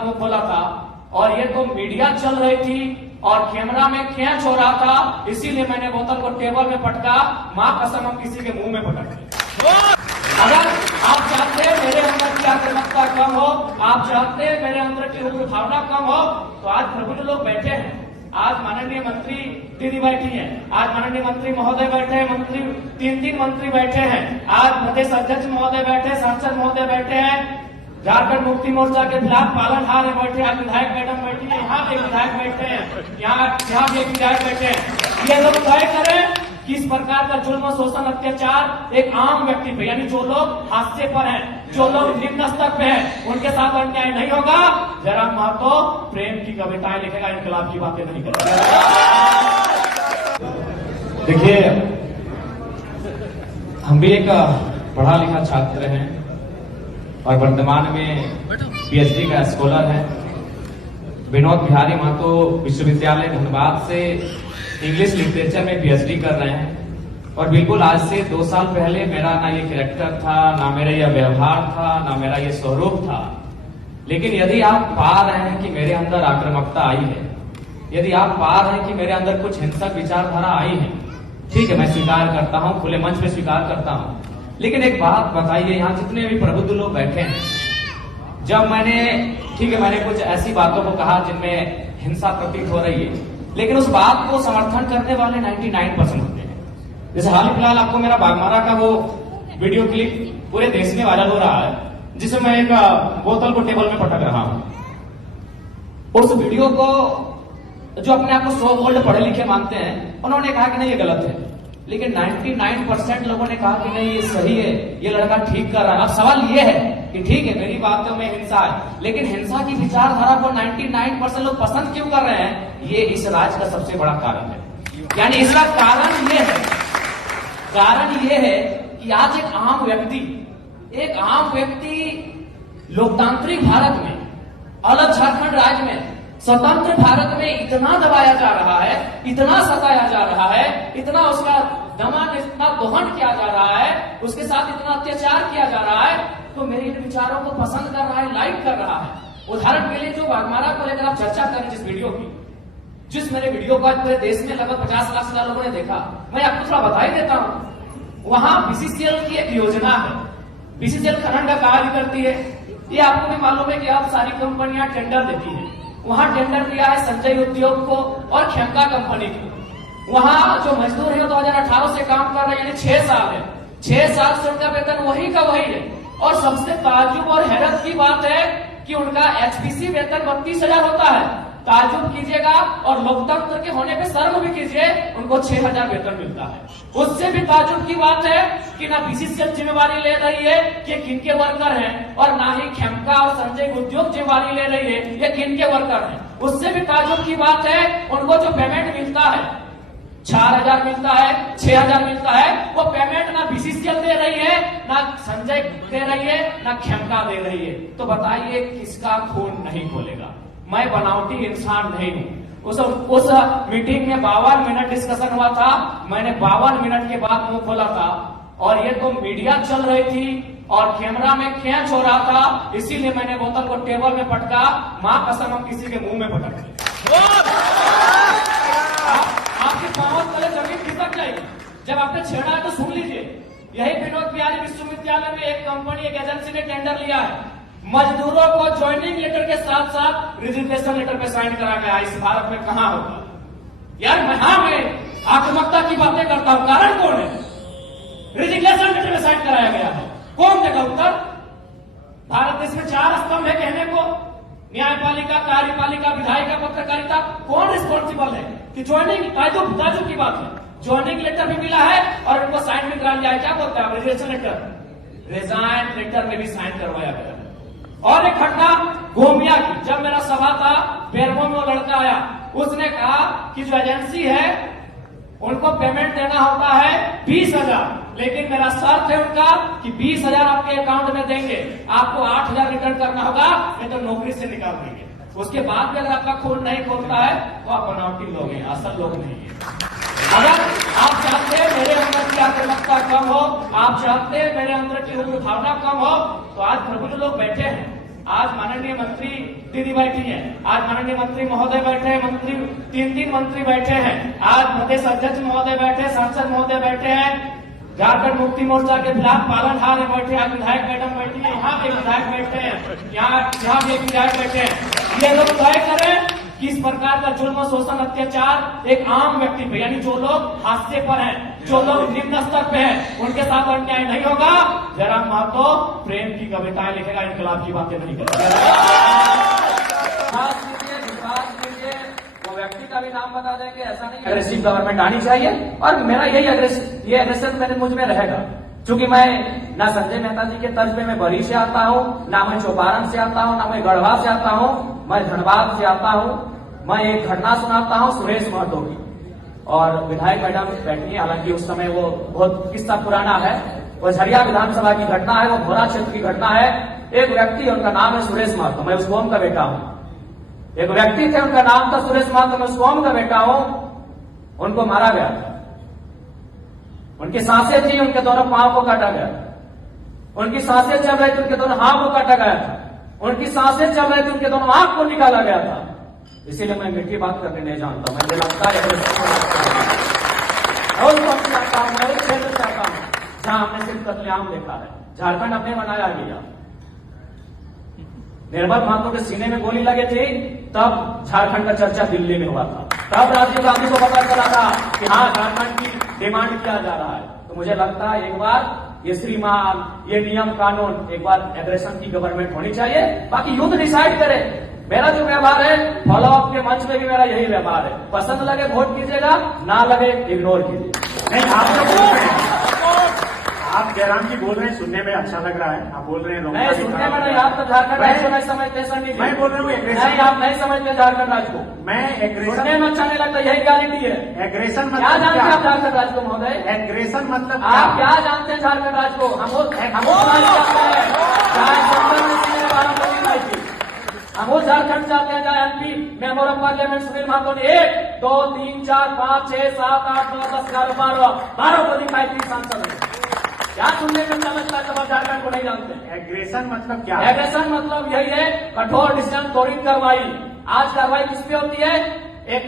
मुंह खोला था और ये तो मीडिया चल रही थी और कैमरा में कैच हो रहा था, इसीलिए मैंने बोतल को टेबल में पटका। मां कसम हम किसी के मुंह में पटक दिए। अगर आप चाहते हैं मेरे अंदर की आक्रामकता कम हो, आप चाहते हैं मेरे अंदर की उग्र भावना कम हो, तो आज प्रबुद्ध लोग बैठे हैं। आज माननीय मंत्री दीदी बैठी है, आज माननीय मंत्री महोदय बैठे हैं, मंत्री तीन मंत्री बैठे हैं, आज प्रदेश अध्यक्ष महोदय बैठे, सांसद महोदय बैठे हैं, झारखंड मुक्ति मोर्चा के खिलाफ पालनहार है बैठे, आज विधायक मैडम बैठी है, यहाँ भी विधायक बैठे हैं, यहाँ भी एक विधायक बैठे हैं। ये लोग तय करें कि इस प्रकार का जुल्म, शोषण, अत्याचार एक आम व्यक्ति पे, यानी जो लोग हाशिए पर हैं, जो लोग निम्न स्तर पे हैं, उनके साथ अन्याय नहीं होगा। जयराम महतो प्रेम की कविताएं लिखेगा, इनकलाब की बातें नहीं करेगा। देखिए, हम भी एक पढ़ा लिखा छात्र हैं और वर्तमान में पीएचडी का स्कॉलर है। विनोद बिहारी महतो विश्वविद्यालय धनबाद से इंग्लिश लिटरेचर में पीएचडी कर रहे हैं। और बिल्कुल आज से 2 साल पहले मेरा ना ये कैरेक्टर था, ना मेरा ये व्यवहार था, ना मेरा ये स्वरूप था। लेकिन यदि आप पा रहे हैं कि मेरे अंदर आक्रामकता आई है, यदि आप पा रहे हैं कि मेरे अंदर कुछ हिंसक विचारधारा आई है, ठीक है, मैं स्वीकार करता हूं, खुले मंच पे स्वीकार करता हूं। लेकिन एक बात बताइए, यहाँ जितने भी प्रबुद्ध लोग बैठे हैं, जब मैंने, ठीक है, मैंने कुछ ऐसी बातों को कहा जिनमें हिंसा प्रतीत हो रही है, लेकिन उस बात को समर्थन करने वाले 99% होते हैं। जैसे हाल फिलहाल आपको मेरा बागमारा का वो वीडियो क्लिप पूरे देश में वायरल हो रहा है, जिसमें मैं एक बोतल को टेबल में पटक रहा हूं। उस वीडियो को जो अपने आप को 100 वोल्ट पढ़े लिखे मानते हैं, उन्होंने कहा कि नहीं ये गलत है, लेकिन 99% लोगों ने कहा कि नहीं ये सही है, ये लड़का ठीक कर रहा है। अब सवाल ये है कि ठीक है, मेरी बातों में हिंसा है, लेकिन हिंसा की विचारधारा को 99% लोग पसंद क्यों कर रहे हैं? ये इस राज का सबसे बड़ा कारण है। यानी इसका कारण ये है कि आज एक आम व्यक्ति लोकतांत्रिक भारत में, अलग झारखंड राज्य में, स्वतंत्र भारत में इतना दबाया जा रहा है, इतना सताया जा रहा है, इतना उसका दमन, इतना दोहन किया जा रहा है, उसके साथ इतना अत्याचार किया जा रहा है, तो मेरे इन विचारों को पसंद कर रहा है, लाइक कर रहा है। उदाहरण के लिए जो बागमारा को लेकर आप चर्चा करें, जिस वीडियो की, जिस मेरे वीडियो को आज पूरे देश में लगभग 50 लाख से ज्यादा लोगों ने देखा, मैं आपको थोड़ा बता ही देता हूं। वहां बीसीसीएल की एक योजना है, बीसीसीएल खनन का कार्य करती है। ये आपको भी मालूम है कि अब सारी कंपनियां टेंडर देती है। वहां टेंडर दिया है संजय उद्योग को और खेमका कंपनी को। वहां जो मजदूर है 2018 से काम कर रहे हैं, यानी 6 साल है, 6 साल से उनका वेतन वही का वही है। और सबसे ताज्जुब और हैरत की बात है कि उनका एचपीसी वेतन 32,000 होता है। ताज्जुब कीजिएगा और लोकतंत्र के होने पे शर्म भी कीजिए, उनको 6,000 वेतन मिलता है। उससे भी ताज्जुब की बात है कि ना बीसीसीएल जिम्मेवारी ले रही है कि किनके वर्कर हैं, और ना ही खेमका और संजय उद्योग जिम्मेवारी ले रही है ये किनके वर्कर हैं। उससे भी ताज्जुब की बात है, उनको जो पेमेंट मिलता है 4,000 मिलता है, 6,000 मिलता है, वो पेमेंट ना बीसीसीएल दे रही है, ना संजय दे रही है, ना खेमका दे रही है। तो बताइए किसका खून नहीं खोलेगा? मैं बनावटी इंसान नहीं हूं। उस मीटिंग में 52 मिनट डिस्कशन हुआ था, मैंने 52 मिनट के बाद मुंह खोला था और ये तो मीडिया चल रही थी और कैमरा में कैच हो रहा था, इसीलिए मैंने बोतल को टेबल में पटका। मां कसम हम किसी के मुंह में पटक दिए। आपकी पांव तले जमीन खिसक जाएगी। जब आपने छेड़ा है तो सुन लीजिए। यही विनोद बिहारी विश्वविद्यालय में एक कंपनी, एक एजेंसी ने टेंडर लिया है, मजदूरों को ज्वाइनिंग लेटर के साथ साथ रिजिग्नेशन लेटर पे साइन करा गया। इस भारत में कहां होगा यार? मैं आक्रामकता की बातें करता हूं, कारण कौन है? रिजिग्नेशन लेटर में साइन कराया गया है, कौन देगा उत्तर? भारत देश में 4 स्तंभ है कहने को, न्यायपालिका, कार्यपालिका, विधायिका, पत्रकारिता। कौन रिस्पॉन्सिबल है कि ज्वाइनिंग? ताजुब की बात है, ज्वाइनिंग लेटर भी मिला है और उनको साइन भी करा लिया है। क्या बोलते हैं रिजिग्नेशन लेटर? रिजाइन लेटर में भी साइन करवाया गया है। और एक घटना गोमिया की, जब मेरा सभा था बेरमो में, वो लड़का आया, उसने कहा कि जो एजेंसी है उनको पेमेंट देना होता है 20,000, लेकिन मेरा शर्त है उनका कि 20,000 आपके अकाउंट में देंगे, आपको 8,000 रिटर्न करना होगा, नहीं तो नौकरी से निकाल देंगे। उसके बाद भी अगर आपका खून नहीं खोलता है तो आप बनावटी लोग हैं, असल लोग नहीं है। अगर आप चाहते हैं मेरे अंदर की आक्रामकता कम हो, आप चाहते हैं मेरे अंदर की उग्र भावना कम हो, तो आज प्रबुद्ध लोग बैठे हैं। आज माननीय मंत्री दीदी बैठी है, आज माननीय मंत्री महोदय बैठे हैं, मंत्री 3 मंत्री बैठे हैं, आज प्रदेश अध्यक्ष महोदय बैठे, सांसद महोदय बैठे हैं, झारखंड मुक्ति मोर्चा के खिलाफ पालनहार बैठे, आज विधायक मैडम बैठी है, यहाँ भी विधायक बैठे हैं, यहाँ भी एक विधायक बैठे हैं। ये लोग तय करें कि इस प्रकार का जुल्म, शोषण, अत्याचार एक आम व्यक्ति पे, यानी जो लोग हादसे पर हैं, जो लोग निम्न स्तर पे हैं, उनके साथ अन्याय नहीं होगा। जयराम महतो प्रेम की कविताएं लिखेगा, इनकलाब की बातें नहीं करेगा। विश्वास कीजिए, वो व्यक्ति का भी नाम बता देंगे, ऐसा नहीं। अग्रेसिव गवर्नमेंट आनी चाहिए और मेरा यही एग्रेशन मेरे मुझ में रहेगा, क्योंकि मैं ना संजय मेहता जी के तर्ज पे मैं बरी से आता हूँ, ना मैं चौपारण से आता हूँ, ना मैं गढ़वा से आता हूँ, मैं धनबाद से आता हूँ। मैं एक घटना सुनाता हूँ सुरेश महतो की, और विधायक मैडम बैठी है, हालांकि उस समय वो बहुत किस्सा पुराना है, वो झरिया विधानसभा की घटना है, वो भोरा क्षेत्र की घटना है। एक व्यक्ति, उनका नाम है सुरेश महतो, मैं उस कौम का बेटा हूँ। एक व्यक्ति थे, उनका नाम था सुरेश महतो, मैं उस कौम का बेटा हूँ। उनको मारा गया था, उनकी सांसें थी, उनके दोनों पांव को काटा गया था, उनकी सांसें चल रही थी, उनके दोनों हाथ को काटा गया था, उनकी सांसें चल रही थी, उनके दोनों आंख को निकाला गया था। इसीलिए मैं मीठी बात करने नहीं जानता, मुझे लगता है और चाहता हूँ, मैं एक क्षेत्र चाहता हूँ जहां हमने सिर्फ कत्लेआम देखा है। झारखंड अपने बनाया गया, निर्मल महतो के सीने में गोली लगे थी, तब झारखंड का चर्चा दिल्ली में हुआ था, तब राजीव गांधी को पता चला था कि हाँ झारखंड की डिमांड किया जा रहा है। तो मुझे लगता है एक बार ये श्रीमान, ये नियम कानून, एक बार एग्रेशन की गवर्नमेंट होनी चाहिए, बाकी युद्ध डिसाइड करे। मेरा जो व्यवहार है फॉलो अप के मंच में भी मेरा यही व्यवहार है, पसंद लगे वोट कीजिएगा, ना लगे इग्नोर कीजिए। नहीं, आप जयराम जी बोल रहे हैं, सुनने में अच्छा लग रहा है, आप बोल रहे हैं नहीं सुनने में नहीं, आप तो झारखंड राज्य को नहीं समझते सर। मैं बोल रहा हूँ नहीं, आप नहीं समझते झारखंड राज्य को। मैं एग्रेशन, सुनने में अच्छा नहीं लगता, यही गारंटी है। एग्रेशन क्या मतलब जानते हैं आप झारखंड राज्य को महोदय? एग्रेशन मतलब आप क्या जानते हैं झारखंड राज्य को? हम वो झारखंड चाहते हैं जहाँ MP member of parliament Sunil Mahato ने 1, 2, 3, 4, 5, 6, 7, 8, 9, 10, 11, 12 को दिखाई थी सांसद ने। क्या सुनने में समझता है, तब झारखंड को नहीं जानते। एग्रेशन मतलब क्या है? एग्रेशन मतलब यही है कठोर डिसीजन, त्वरित कार्रवाई। आज कार्रवाई किस पे होती है? एक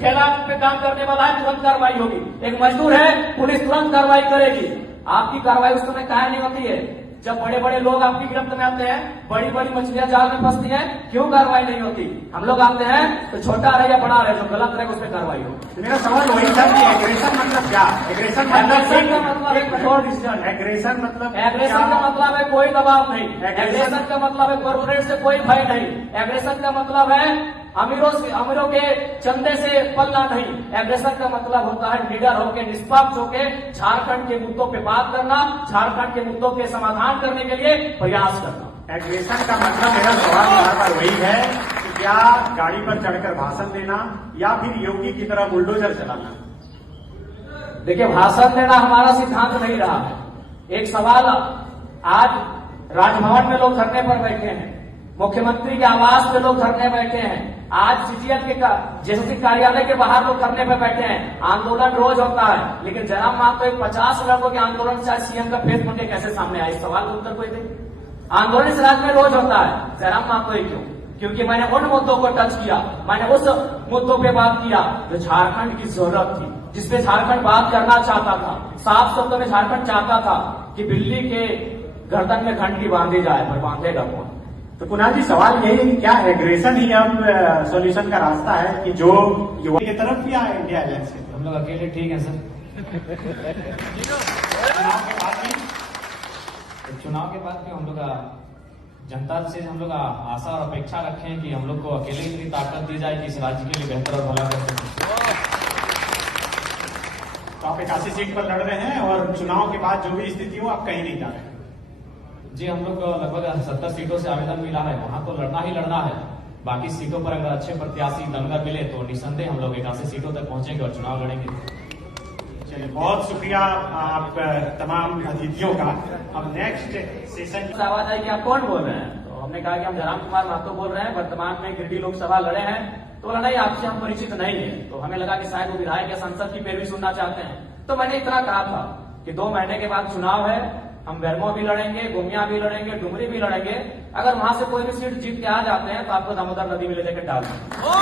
ठेला पे काम करने वाला है, तुरंत कार्रवाई होगी। एक मजदूर है, पुलिस तुरंत कार्रवाई करेगी। आपकी कार्रवाई उस समय काहे नहीं होती है? जब बड़े बड़े लोग आपकी गिरफ्त में आते हैं, बड़ी बड़ी मछलियां जाल में फंसती हैं, क्यों कार्रवाई नहीं होती? हम लोग आते हैं तो छोटा रहे या बड़ा रहे, जो गलत रहे उस पर कार्रवाई हो। मेरा सवाल वही था कि एग्रेशन मतलब क्या? एग्रेशन मतलब एक कठोर डिसीजन। एग्रेशन मतलब एग्रेशन का मतलब है कोई दबाव नहीं। एग्रेशन का मतलब है कॉर्पोरेट से कोई भय नहीं। एग्रेशन का मतलब है अमीरों के चंदे से पलना नहीं। एग्रेशन का मतलब होता है लीडर होकर, निष्पक्ष होकर झारखंड के मुद्दों पे बात करना, झारखंड के मुद्दों के समाधान करने के लिए प्रयास करना। एग्रेशन का मतलब, मेरा सवाल यहाँ पर वही है कि क्या गाड़ी पर चढ़कर भाषण देना या फिर योगी की तरह बुलडोजर चलाना? देखिए, भाषण देना हमारा सिद्धांत नहीं रहा है। एक सवाल, आज राजभवन में लोग धरने पर बैठे हैं, मुख्यमंत्री के आवास पे लोग धरने बैठे हैं, आज सीजीएल के जेएसएससी कार्यालय के बाहर लोग धरने पे बैठे हैं। आंदोलन रोज होता है, लेकिन जयराम महतो एक 50 लड़कों के आंदोलन से आज सीएम का फेस बन के कैसे सामने आए? इस सवाल का उत्तर कोई दे। आंदोलन इस राज्य में रोज होता है, जयराम महतो ही क्यों? क्योंकि मैंने उन मुद्दों को टच किया, मैंने उस मुद्दों पे बात किया जो झारखंड की जरूरत थी, जिसपे झारखंड बात करना चाहता था। साफ शब्दों में झारखंड चाहता था कि बिल्ली के गर्दन में घंटी बांधी जाए, पर बांधेगा कौन? तो कुणाल जी, सवाल यही है कि क्या एग्रेशन ही अब सॉल्यूशन का रास्ता है कि जो युवा की तरफ या इंडिया एलायंस से? हम लोग अकेले ठीक है सर। चुनाव के बाद भी हम लोग जनता से हम लोग आशा और अपेक्षा रखे हैं कि हम लोग को अकेले इतनी ताकत दी जाए कि इस राज्य के लिए बेहतर और भला कर सकें। तो आप 81 सीट पर लड़ रहे हैं और चुनाव के बाद जो भी स्थिति हो आप कहीं नहीं जा रहे? जी, हम लोग को लगभग 70 सीटों से आवेदन मिला है, वहां तो लड़ना ही लड़ना है। बाकी सीटों पर अगर अच्छे प्रत्याशी दमगर मिले तो निसंदेह हम लोग 81 सीटों तक पहुंचेंगे और चुनाव लड़ेंगे। चलिए, बहुत शुक्रिया आप तमाम अतिथियों का। अब नेक्स्ट सेशन आवाज आई कि आप कौन बोल रहे हैं? तो हमने कहा कि हम जयराम कुमार महतो बोल रहे हैं, वर्तमान में गिरिडीह लोकसभा लड़े हैं। तो बोला नहीं, आपसे हम परिचित नहीं है। तो हमें लगा कि शायद वो विधायक या संसद की पैरवी सुनना चाहते हैं। तो मैंने इतना कहा था कि 2 महीने के बाद चुनाव है, हम बेरमो भी लड़ेंगे, गोमिया भी लड़ेंगे, डुमरी भी लड़ेंगे। अगर वहां से कोई भी सीट जीत के आ जाते हैं तो आपको दामोदर नदी में ले जाकर डाल देंगे।